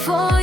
for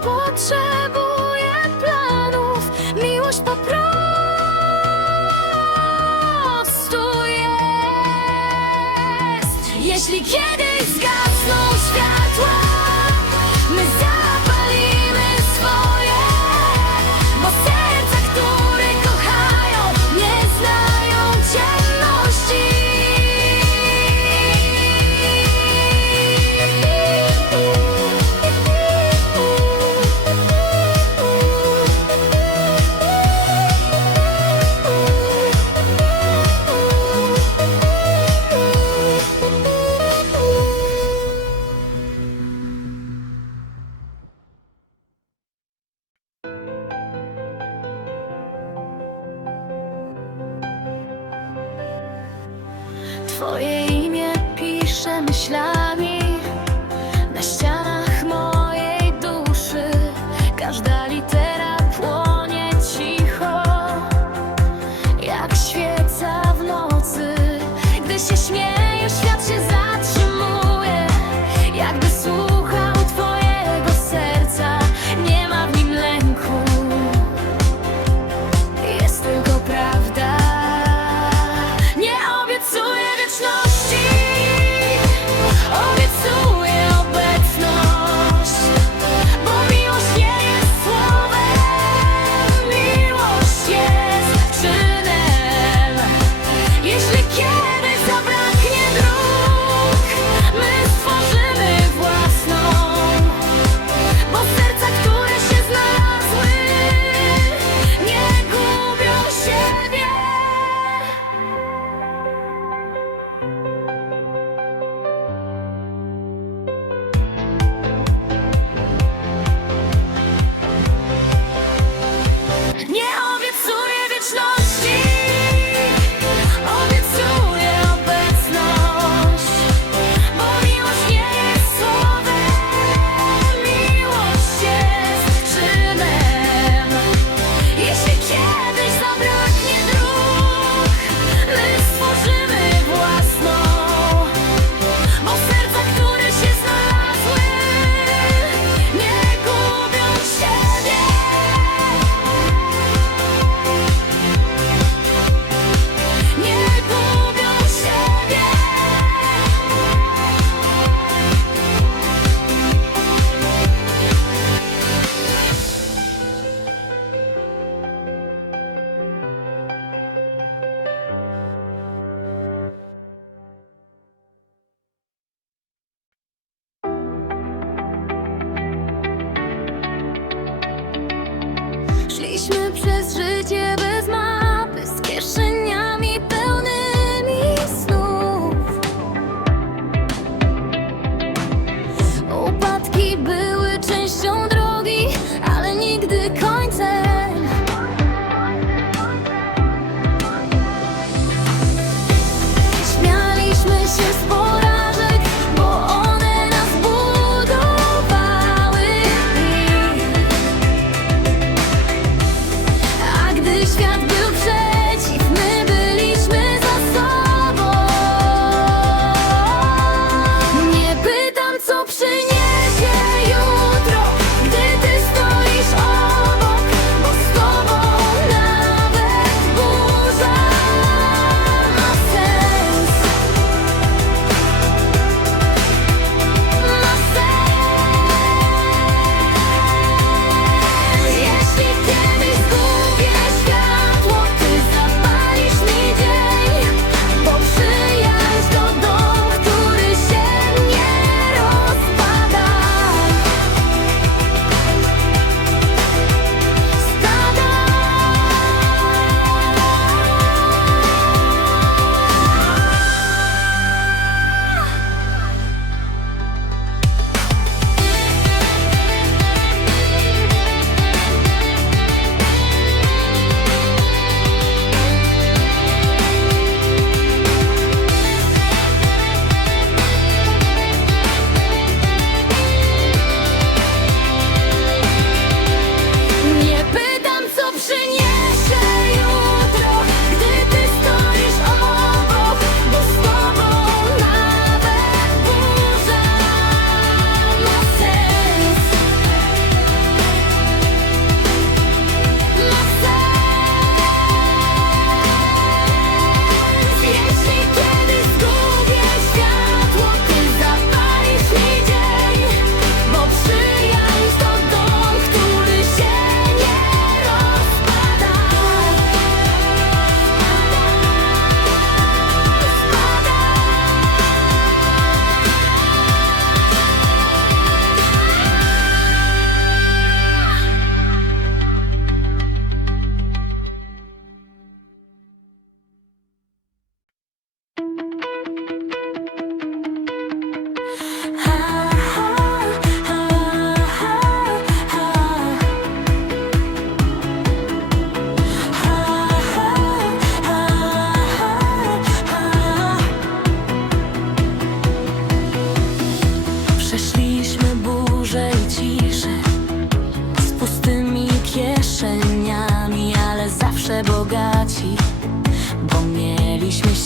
不见 Przeszliśmy przez życie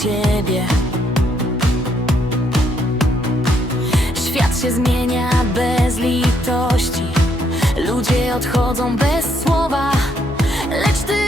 ciebie. Świat się zmienia bez litości. Ludzie odchodzą bez słowa Lecz ty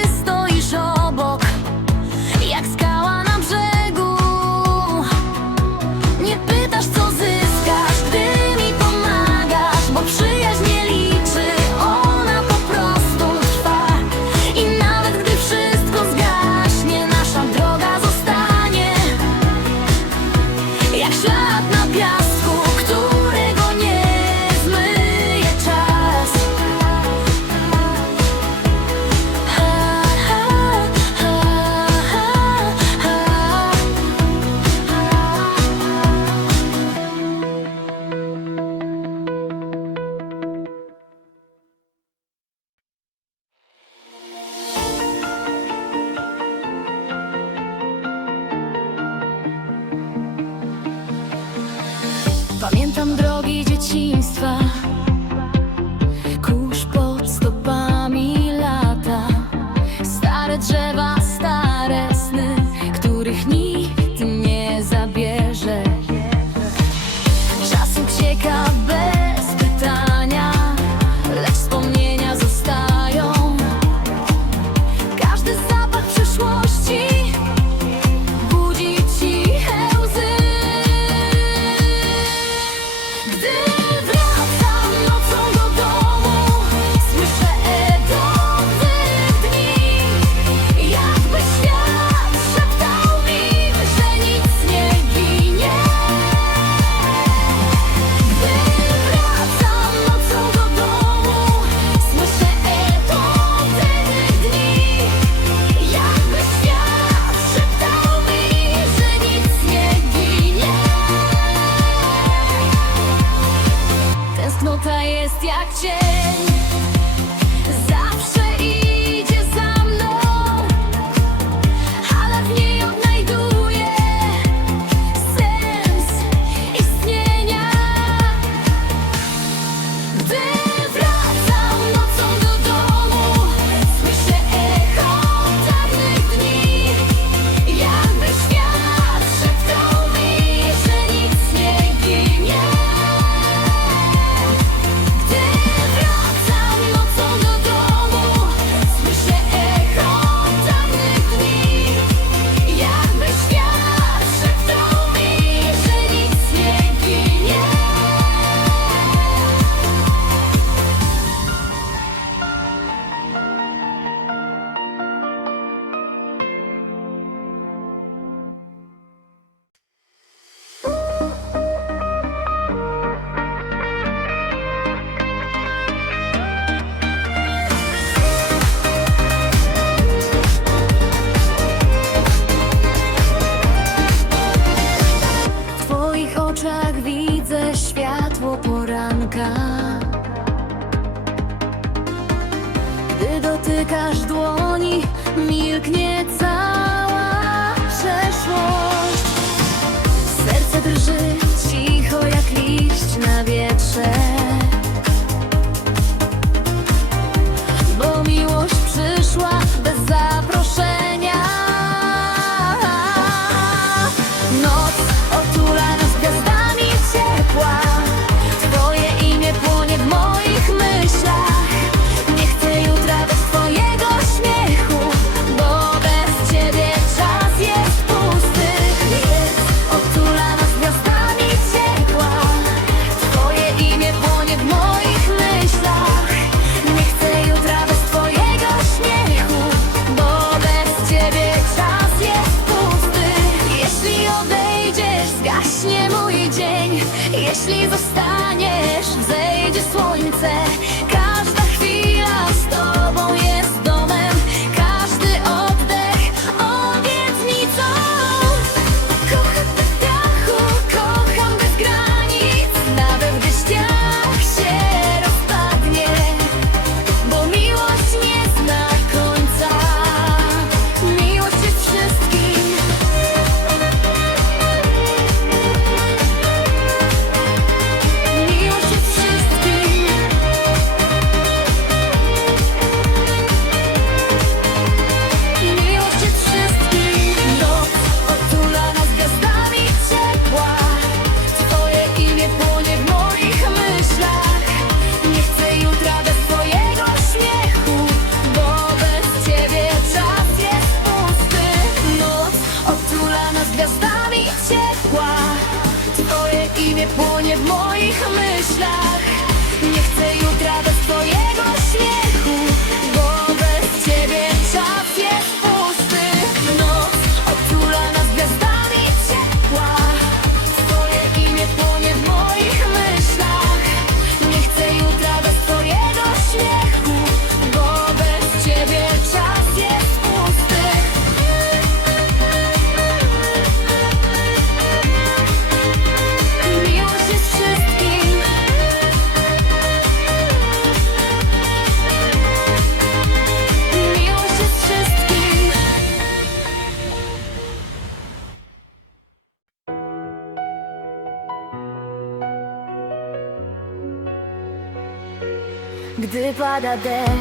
harder than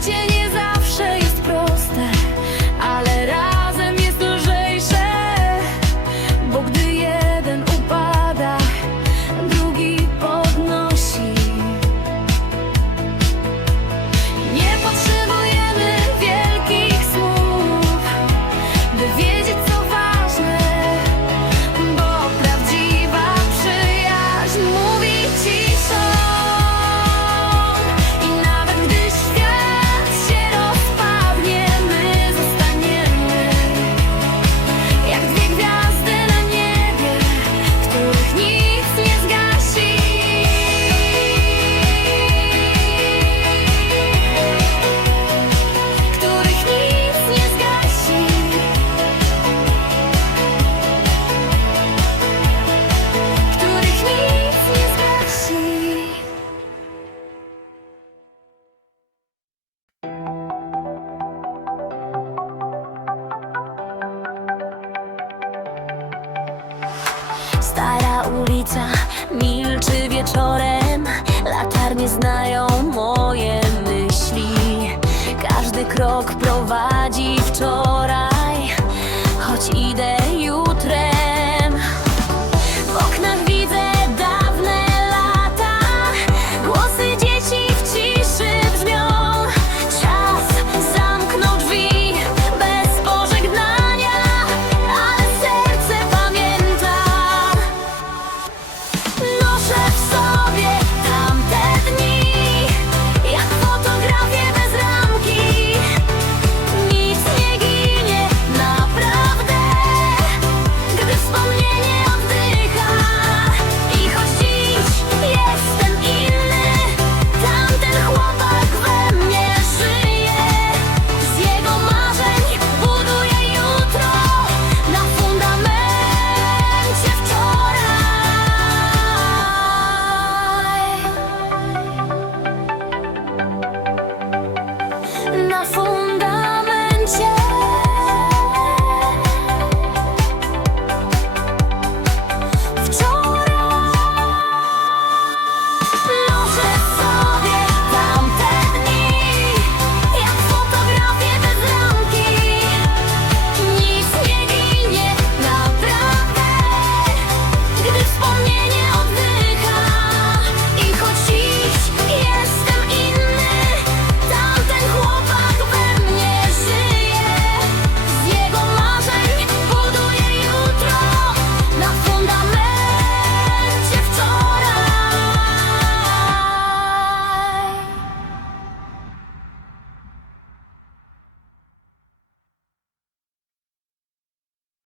тени.